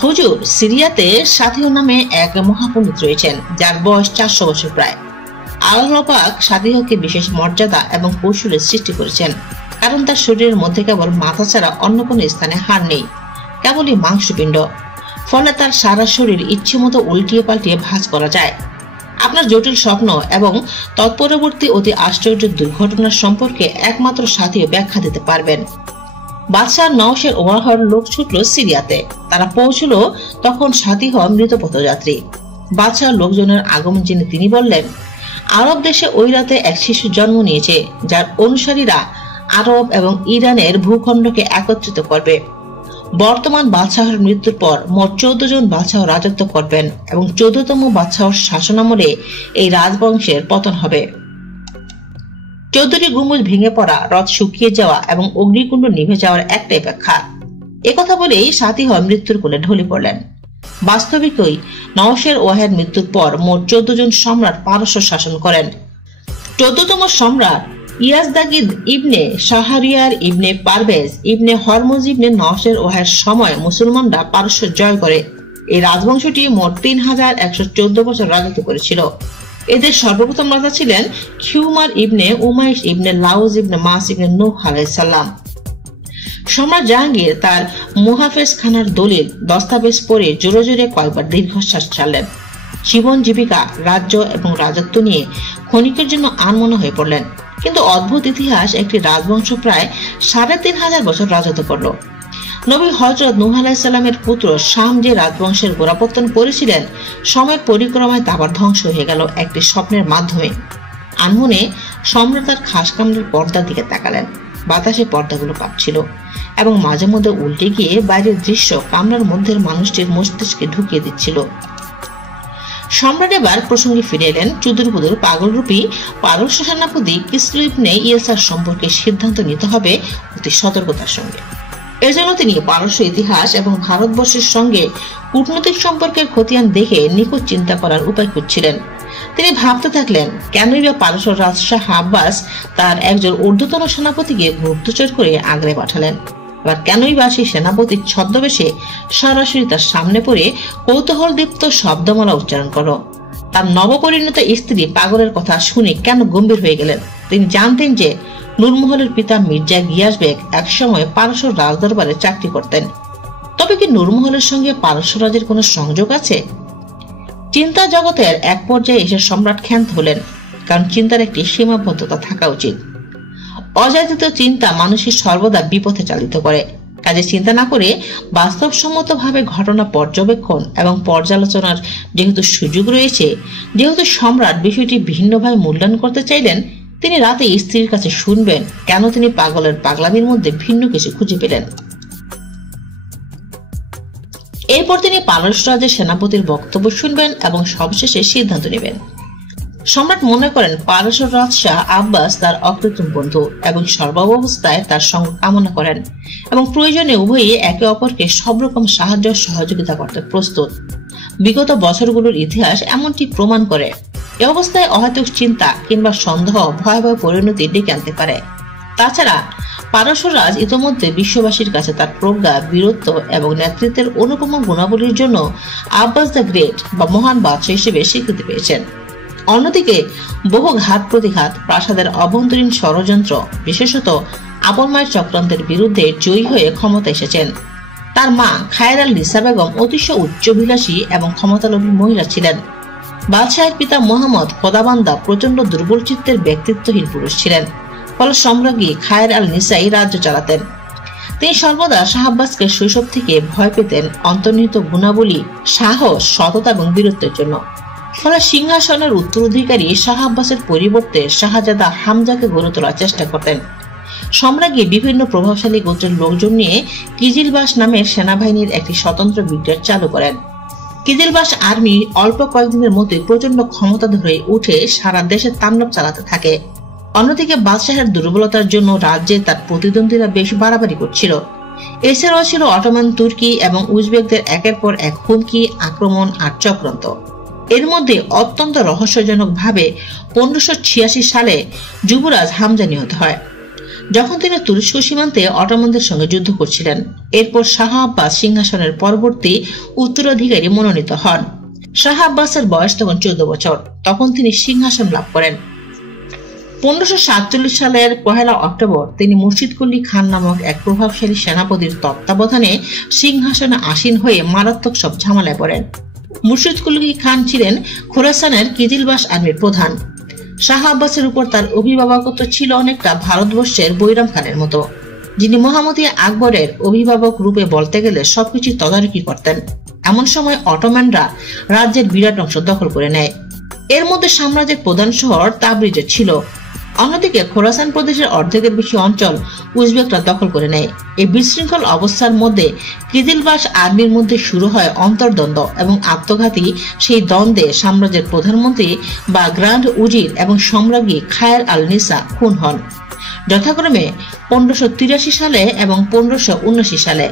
হুজুর, সিরিয়াতে সাথীহ নামে এক মহাপণ্ডিত রয়েছেন, যার বয়স 400 বছর প্রায়। আল্লাহ পাক সাথীহকে বিশেষ মর্যাদা এবং কৌশলের সৃষ্টি করেছেন, কারণ তার শরীরের মধ্যে কেবল মাথা ছাড়া অন্য কোনো স্থানে হাড় নেই, কেবলই মাংসপিণ্ড। ফলে তার সারা শরীর ইচ্ছে মতো উল্টিয়ে পাল্টিয়ে ভাঁজ করা যায়। আপনার জটিল স্বপ্ন এবং তৎপরবর্তী অতি আশ্চর্য দুর্ঘটনার সম্পর্কে একমাত্র সাথীও ব্যাখ্যা দিতে পারবেন। বাদশাহ নওশেরওয়াহর লোক ছুটল সিরিয়াতে। তারা পৌঁছল তখন সাথীহ মৃত পথযাত্রী। বাদশাহ লোকজনের আগমন জেনে তিনি বললেন, আরব দেশে ওই রাতে এক শিশু জন্ম নিয়েছে, যার অনুসারীরা আরব এবং ইরানের ভূখণ্ডকে একত্রিত করবে। বর্তমান বাদশাহের মৃত্যুর পর মোট 14 জন বাদশাহ রাজত্ব করবেন এবং 14তম বাদশাহর শাসনামলে এই রাজবংশের পতন হবে। 14টি গম্বুজ ভেঙে পড়া, হ্রদ শুকিয়ে যাওয়া এবং অগ্নিকুণ্ড নিভে যাওয়ার একটাই ব্যাখ্যা। একথা বলেই সাথীহ মৃত্যুর কোলে ঢলে পড়লেন। বাস্তবিকই নওশেরওয়াহের মৃত্যুর পর মোট 14 জন সম্রাট পারস্য শাসন করেন। 14তম সম্রাট ইয়াজদাগিদ ইবনে শাহরিয়ার ইবনে পারভেজ ইবনে হরমুজ ইবনে নওশেরওয়াহের সময় মুসলমানরা পারস্য জয় করে। এই রাজবংশটি মোট 3114 বছর রাজত্ব করেছিল। এদের সর্বপ্রথম রাজা ছিলেন খিউমার ইবনে উমাইশ ইবনে লাউজ ইবনে মাস ইবনে নূহ আলাইহিস সালাম। সম্রাট জাহাঙ্গীর তার মুহাফেজ খানার দলিল দস্তাবেজ পড়ে জোরে জোরে কয়েকবার দীর্ঘশ্বাস ছাড়লেন। জীবন জীবিকা, রাজ্য এবং রাজত্ব নিয়ে ক্ষণিকের জন্য আনমনা হয়ে পড়লেন। কিন্তু অদ্ভুত ইতিহাস, একটি রাজবংশ প্রায় 3500 বছর রাজত্ব করল। নবী হযরত নূহ আলাইহিস সালামের পুত্র শাম যে রাজবংশের গোড়াপত্তন করেছিলেন, সময়ের পরিক্রমায় তা আবার ধ্বংস হয়ে গেল একটি স্বপ্নের মাধ্যমে। আনমনে সম্রাট তার খাস কামরার পর্দার দিকে তাকালেন। বাতাসে পর্দাগুলো কাঁপছিল এবং মাঝে মধ্যে উল্টে গিয়ে বাইরের দৃশ্য কামরার মধ্যের মানুষটির মস্তিষ্কে ঢুকিয়ে দিচ্ছিল। সম্রাট এবার প্রসঙ্গে ফিরে এলেন চুদুরপুদুর পাগলরূপী পারস্য সেনাপতি কিসরা ইবনে ইয়াসার সম্পর্কে সিদ্ধান্ত নিতে হবে অতি সতর্কতার সঙ্গে। এজন্য তিনি পারস্য ইতিহাস এবং ভারতবর্ষের সঙ্গে কূটনৈতিক সম্পর্কের খতিয়ান দেখে নিখুঁত চিন্তা করার উপায় খুঁজছিলেন। তিনি ভাবতে থাকলেন, কেনই বা পারস্য রাজ শাহ আব্বাস তার একজন ঊর্ধ্বতন সেনাপতিকে গুপ্তচর করে আগ্রে পাঠালেন। আবার কেনই বা সেই সেনাপতির ছদ্মবেশে সরাসরি তার সামনে পড়ে কৌতূহলদীপ্ত শব্দমালা উচ্চারণ করল। তার নবপরিণত স্ত্রী পাগলের কথা শুনে কেন গম্ভীর হয়ে গেলেন তিনি জানতেন যে নূরমহলের পিতা মির্জা গিয়াস বেগ একসময় পারস্য রাজদরবারে চাকরি করতেন। তবে কি নূরমহলের সঙ্গে পারস্য রাজের কোনো সংযোগ আছে? চিন্তা জগতের এক পর্যায়ে এসে সম্রাট ক্ষান্ত হলেন, কারণ চিন্তার একটি সীমাবদ্ধতা থাকা উচিত। অযাচিত চিন্তা মানুষের সর্বদা বিপথে চালিত করে। কাজে চিন্তা না করে বাস্তবসম্মতভাবে ঘটনা পর্যবেক্ষণ এবং পর্যালোচনার যেহেতু সুযোগ রয়েছে, যেহেতু সম্রাট বিষয়টি ভিন্নভাবে মূল্যায়ন করতে চাইলেন, তিনি রাতে স্ত্রীর কাছে শুনবেন কেন তিনি পাগলের পাগলামির মধ্যে ভিন্ন কিছু খুঁজে পেলেন। এরপর তিনি পারস্য রাজের সেনাপতির বক্তব্য শুনবেন এবং সবশেষে সিদ্ধান্ত নেবেন। সম্রাট মনে করেন পারস্য রাজ শাহ আব্বাস তার অকৃত্রিম বন্ধু এবং সর্বাবস্থায় তার সঙ্গ কামনা করেন এবং প্রয়োজনে উভয়ই একে অপরকে সব রকম সাহায্য সহযোগিতা করতে প্রস্তুত। বিগত বছরগুলোর ইতিহাস এমনটি প্রমাণ করে। এ অবস্থায় অহেতুক চিন্তা কিংবা সন্দেহ ভয়াবহ পরিণতি ডেকে আনতে পারে। তাছাড়া পারস্য রাজ ইতোমধ্যে বিশ্ববাসীর কাছে তার প্রজ্ঞা, বীরত্ব এবং নেতৃত্বের অনুপম গুণাবলীর জন্য আব্বাস দ্য গ্রেট বা মহান বাদশাহ হিসেবে স্বীকৃতি পেয়েছেন। অন্যদিকে বহু ঘাত প্রতিঘাত, প্রাসাদের অভ্যন্তরীণ ষড়যন্ত্র, বিশেষত আপনমায়ের চক্রান্তের বিরুদ্ধে জয়ী হয়ে ক্ষমতা এসেছেন। তার মা খায়ের আল নিসা বেগম অতিশয় উচ্চাভিলাষী এবং ক্ষমতালোভী মহিলা ছিলেন। বাদশাহের পিতা মোহাম্মদ খোদাবান্দা প্রচন্ড দুর্বল চিত্তের ব্যক্তিত্বহীন পুরুষ ছিলেন। ফলে সম্রাজ্ঞী খায়ের আল নিসাই রাজ্য চালাতেন। তিনি সর্বদা শাহ আব্বাসকে শৈশব থেকে ভয় পেতেন অন্তর্নিহিত গুণাবলী, সাহস, সততা এবং বীরত্বের জন্য। ফলে সিংহাসনের উত্তরাধিকারী শাহ আব্বাসের পরিবর্তে শাহজাদা হামজাকে গড়ে তোলার চেষ্টা করতেন। সম্রাজ্ঞী বিভিন্ন প্রভাবশালী গোত্রের লোকজন নিয়ে কিজিলবাস নামের সেনাবাহিনীর একটি স্বতন্ত্র ব্রিগেড চালু করেন। কিজিলবাস আর্মি অল্প কয়েকদিনের মধ্যে প্রচন্ড ক্ষমতা ধরে উঠে সারা দেশে তাণ্ডব চালাতে থাকে। অন্যদিকে বাদশাহের দুর্বলতার জন্য রাজ্যে তার প্রতিদ্বন্দ্বীরা বেশ বাড়াবাড়ি করছিল। এছাড়াও ছিল অটোমান, তুর্কি এবং উজবেকদের একের পর এক হুমকি, আক্রমণ আর চক্রান্ত। এর মধ্যে অত্যন্ত রহস্যজনক ভাবে 1586 সালে যুবরাজ হামজা নিহত হয়, যখন তিনি তুরস্ক সীমান্তে অটোমানদের সঙ্গে যুদ্ধ করছিলেন। এরপর শাহ আব্বাস সিংহাসনের পরবর্তী উত্তরাধিকারী মনোনীত হন। শাহ আব্বাসের বয়স তখন 14 বছর। তখন তিনি সিংহাসন লাভ করেন। 1547 সালের 1 অক্টোবর তিনি মুর্শিদ কুলি খান নামক এক প্রভাবশালী সেনাপতির তত্ত্বাবধানে সিংহাসনে আসীন হয়ে মারাত্মক সব ঝামেলায় পড়েন। মুর্শিদ কুলি খান ছিলেন খোরাসানের কিজিলবাস আর্মির প্রধান। শাহ আব্বাসের উপর তার অভিভাবকত্ব ছিল অনেকটা ভারতবর্ষের বৈরাম খানের মতো, যিনি মহামতি আকবরের অভিভাবক রূপে বলতে গেলে সবকিছু তদারকি করতেন। এমন সময় অটোম্যানরা রাজ্যের বিরাট অংশ দখল করে নেয়। এর মধ্যে সাম্রাজ্যের প্রধান শহর তাবরিজে ছিল। অন্যদিকে খোরাসান প্রদেশের অর্ধেকের বেশি অঞ্চল উজবেকরা দখল করে নেয়। এই বিশৃঙ্খল অবস্থার মধ্যে কিজিলবাস আর্মির মধ্যে শুরু হয় অন্তর্দ্বন্দ্ব এবং আত্মঘাতী সেই দ্বন্দ্বে সাম্রাজ্যের প্রধানমন্ত্রী বা গ্র্যান্ড উজির এবং সম্রাজ্ঞী খায়ের আল নিসা খুন হন, যথাক্রমে 1583 সালে এবং 1579 সালে।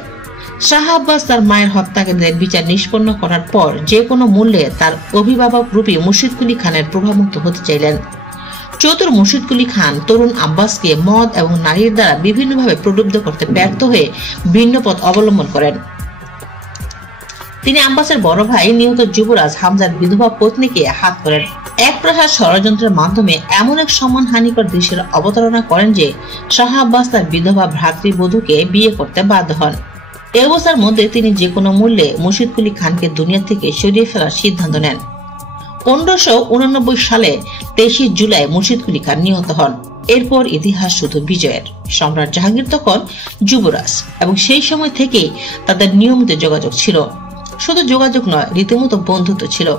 শাহ আব্বাস তার মায়ের হত্যাকারীদের বিচার নিষ্পন্ন করার পর যে কোনো মূল্যে তার অভিভাবক রূপী মুর্শিদ কুলি খানের প্রভাবমুক্ত হতে চাইলেন। চতুর মুর্শিদ কুলি খান তরুণ আব্বাসকে মদ এবং নারীর দ্বারা বিভিন্নভাবে প্রলুব্ধ করতে ব্যর্থ হয়ে ভিন্ন পথ অবলম্বন করেন। তিনি আব্বাসের বড় ভাই নিহত যুবরাজ হামজার বিধবা পত্নীকে হাত করেন। এক প্রকার ষড়যন্ত্রের মাধ্যমে এমন এক সম্মানহানিকর দৃশ্যের অবতারণা করেন যে শাহ আব্বাস তার বিধবা ভ্রাতৃবধূকে বিয়ে করতে বাধ্য হন। এই অবস্থার মধ্যে তিনি যে কোনো মূল্যে মুর্শিদ কুলি খানকে দুনিয়া থেকে সরিয়ে ফেলার সিদ্ধান্ত নেন। 1589 সালে 23 জুলাই মুর্শিদ কুলি খান নিহত হন। এরপর ইতিহাস শুধু বিজয়ের। সম্রাট জাহাঙ্গীর তখন যুবরাজ এবং সেই সময় থেকেই তাদের নিয়মিত যোগাযোগ ছিল। শুধু যোগাযোগ নয়, রীতিমতো বন্ধুত্ব ছিল।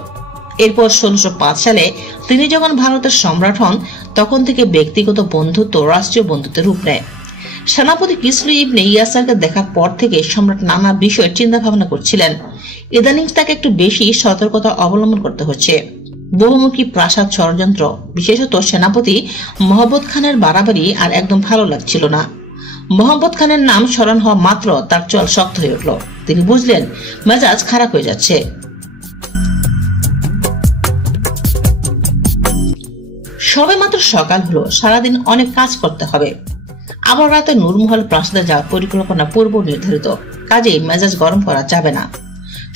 এরপর 1605 সালে তিনি যখন ভারতের সম্রাট হন, তখন থেকে ব্যক্তিগত বন্ধুত্ব রাষ্ট্রীয় বন্ধুত্বের রূপ নেয়। সেনাপতি কিসরু ইবনে ইয়াসারকে দেখার পর থেকে সম্রাট নানা বিষয়ে চিন্তা ভাবনা করছিলেন। ইদানিং তাকে একটু বেশি সতর্কতা অবলম্বন করতে হচ্ছে। বহুমুখী প্রাসাদ ষড়যন্ত্র, বিশেষত সেনাপতি মোহাম্মদ খানের বাড়াবাড়ি আর একদম ভালো লাগছিল না। মোহাম্মদ খানের নাম স্মরণ হওয়া মাত্র তার চল শক্ত হয়ে উঠল। তিনি বুঝলেন মেজাজ খারাপ হয়ে যাচ্ছে। সবে মাত্র সকাল হলো, সারাদিন অনেক কাজ করতে হবে। আবার রাতে নূরমহল প্রাসাদে যাওয়ার পরিকল্পনা পূর্ব নির্ধারিত, কাজেই মেজাজ গরম করা যাবে না।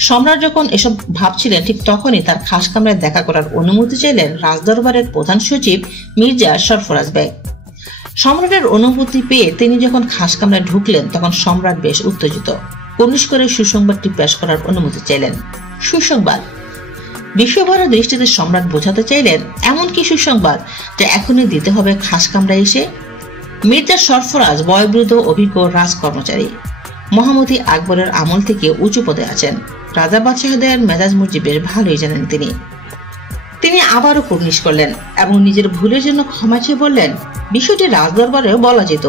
সম্রাট যখন এসব ভাবছিলেন ঠিক তখনই তার খাস কামরায় দেখা করার অনুমতি চাইলেন রাজদরবারের প্রধান সচিব মির্জা সরফরাজ বেগ। সম্রাটের অনুমতি পেয়ে তিনি যখন খাস কামরায় ঢুকলেন তখন সম্রাট বেশ উত্তেজিত। পুলিশ করে সুসংবাদটি পেশ করার অনুমতি চাইলেন। সুসংবাদ বিশ্বভরের দৃষ্টিতে সম্রাট বোঝাতে চাইলেন এমন কি সুসংবাদ যা এখনই দিতে হবে খাস কামরায় এসে। মির্জা সরফরাজ বয়োবৃদ্ধ অভিজ্ঞ রাজ কর্মচারী, মহামতি আকবরের আমল থেকে উঁচু পদে আছেন। রাজা বাদশাহদের মেজাজ মর্জি বেশ ভালোই জানেন তিনি আবারও কুর্নিশ করলেন এবং নিজের ভুলের জন্য ক্ষমা চেয়ে বললেন, বিষয়টি রাজদরবারে বলা যেত,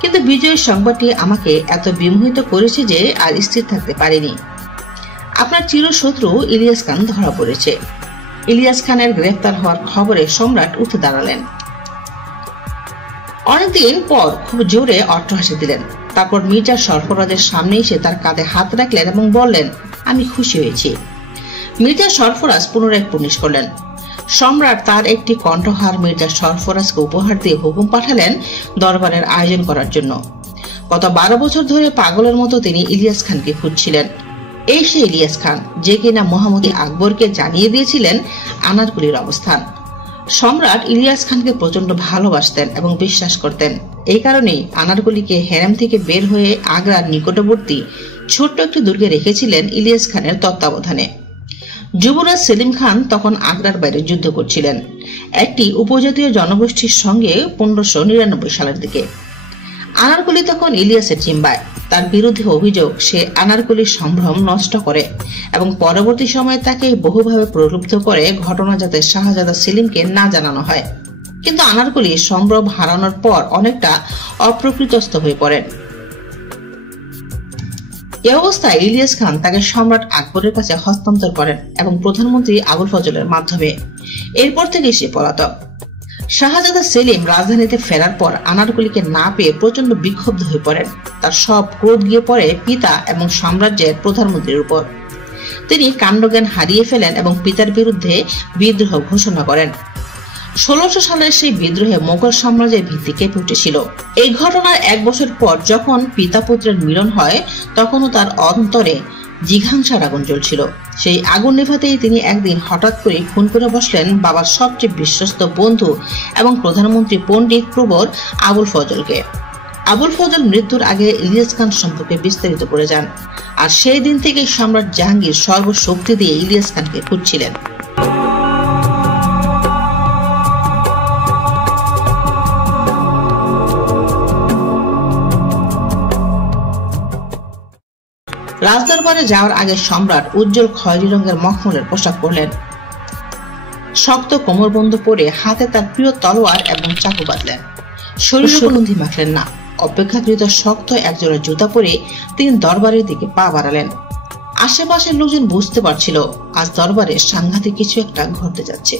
কিন্তু বিজয়ের সংবাদটি আমাকে এত বিমোহিত করেছে যে আর স্থির থাকতে পারিনি। আপনার চিরশত্রু ইলিয়াস খান ধরা পড়েছে। ইলিয়াস খানের গ্রেফতার হওয়ার খবরে সম্রাট উঠে দাঁড়ালেন। অনেকদিন পর খুব জোরে অট্টহাসি দিলেন। তারপর মির্জা সরফরাজের সামনে এসে তার কাঁধে হাত রাখলেন এবং বললেন, আমি খুশি হয়েছি। মির্জা সরফরাজ পুনরায় কুর্নিশ করলেন। সম্রাট তার একটি কণ্ঠহার মির্জা সরফরাজকে উপহার দিয়ে হুকুম পাঠালেন দরবারের আয়োজন করার জন্য। গত 12 বছর ধরে পাগলের মতো তিনি ইলিয়াস খানকে খুঁজছিলেন। এই সে ইলিয়াস খান যে কিনা মহামতি আকবরকে জানিয়ে দিয়েছিলেন আনারকুলির অবস্থান। সম্রাট ইলিয়াস খানকে প্রচন্ড ভালোবাসতেন এবং বিশ্বাস করতেন। এই কারণেই আনারকুলিকে হেরেম থেকে বের হয়ে আগ্রার নিকটবর্তী ছোট্ট একটি দুর্গে রেখেছিলেন ইলিয়াস খানের তত্ত্বাবধানে। যুবরাজ সেলিম খান তখন আগ্রার বাইরে যুদ্ধ করছিলেন একটি উপজাতীয় জনগোষ্ঠীর সঙ্গে 1599 সালের দিকে। আনারকুলি তখন ইলিয়াসের জিম্বায়। তার বিরুদ্ধে অভিযোগ সে আনারকুলির সম্ভ্রম নষ্ট করে এবং পরবর্তী সময়ে তাকে বহুভাবে প্রলুব্ধ করে ঘটনা যাতে শাহজাদা সেলিমকে না জানানো হয়। কিন্তু আনারকুলি সম্ভ্রম হারানোর পর অনেকটা অপ্রকৃতস্থ হয়ে পড়েন। এই অবস্থায় ইলিয়াস খান তাকে সম্রাট আকবরের কাছে হস্তান্তর করেন এবং প্রধানমন্ত্রী আবুল ফজলের মাধ্যমে। এরপর থেকে সে পলাতক। শাহজাদা সেলিম রাজধানীতে ফেরার পর আনারকুলিকে না পেয়ে প্রচন্ড বিক্ষুব্ধ হয়ে পড়েন। তার সব ক্রোধ গিয়ে পড়ে পিতা এবং সাম্রাজ্যের প্রধানমন্ত্রীর উপর। তিনি কাণ্ডজ্ঞান হারিয়ে ফেলেন এবং পিতার বিরুদ্ধে বিদ্রোহ ঘোষণা করেন। 1600 সালের সেই বিদ্রোহে মোগল সাম্রাজ্যের ভিত্তি কেঁপে উঠেছিল। এই ঘটনার 1 বছর পর যখন পিতা পুত্রের মিলন হয় তখনও তার অন্তরে জিঘাংসার আগুন জ্বলছিল। সেই আগুন নেভাতেই তিনি একদিন হঠাৎ করে খুন করে বসলেন বাবার সবচেয়ে বিশ্বস্ত বন্ধু এবং প্রধানমন্ত্রী পণ্ডিত প্রবর আবুল ফজলকে। আবুল ফজল মৃত্যুর আগে ইলিয়াস খান সম্পর্কে বিস্তারিত করে যান, আর সেই দিন থেকে সম্রাট জাহাঙ্গীর সর্বশক্তি দিয়ে ইলিয়াস খানকে খুঁজছিলেন। রাজদরবারে যাওয়ার আগে সম্রাট উজ্জ্বল খয়েরি রঙের মখমলের পোশাক পরলেন। শক্ত কোমরবন্ধ পরে হাতে তার প্রিয় তলোয়ার এবং চাকু বাঁধলেন। শরীরে সুগন্ধি মাখলেন না। অপেক্ষাকৃত শক্ত একজোড়া জুতা পরে তিনি দরবারের দিকে পা বাড়ালেন। আশেপাশের লোকজন বুঝতে পারছিল আজ দরবারে সাংঘাতিক কিছু একটা ঘটতে যাচ্ছে।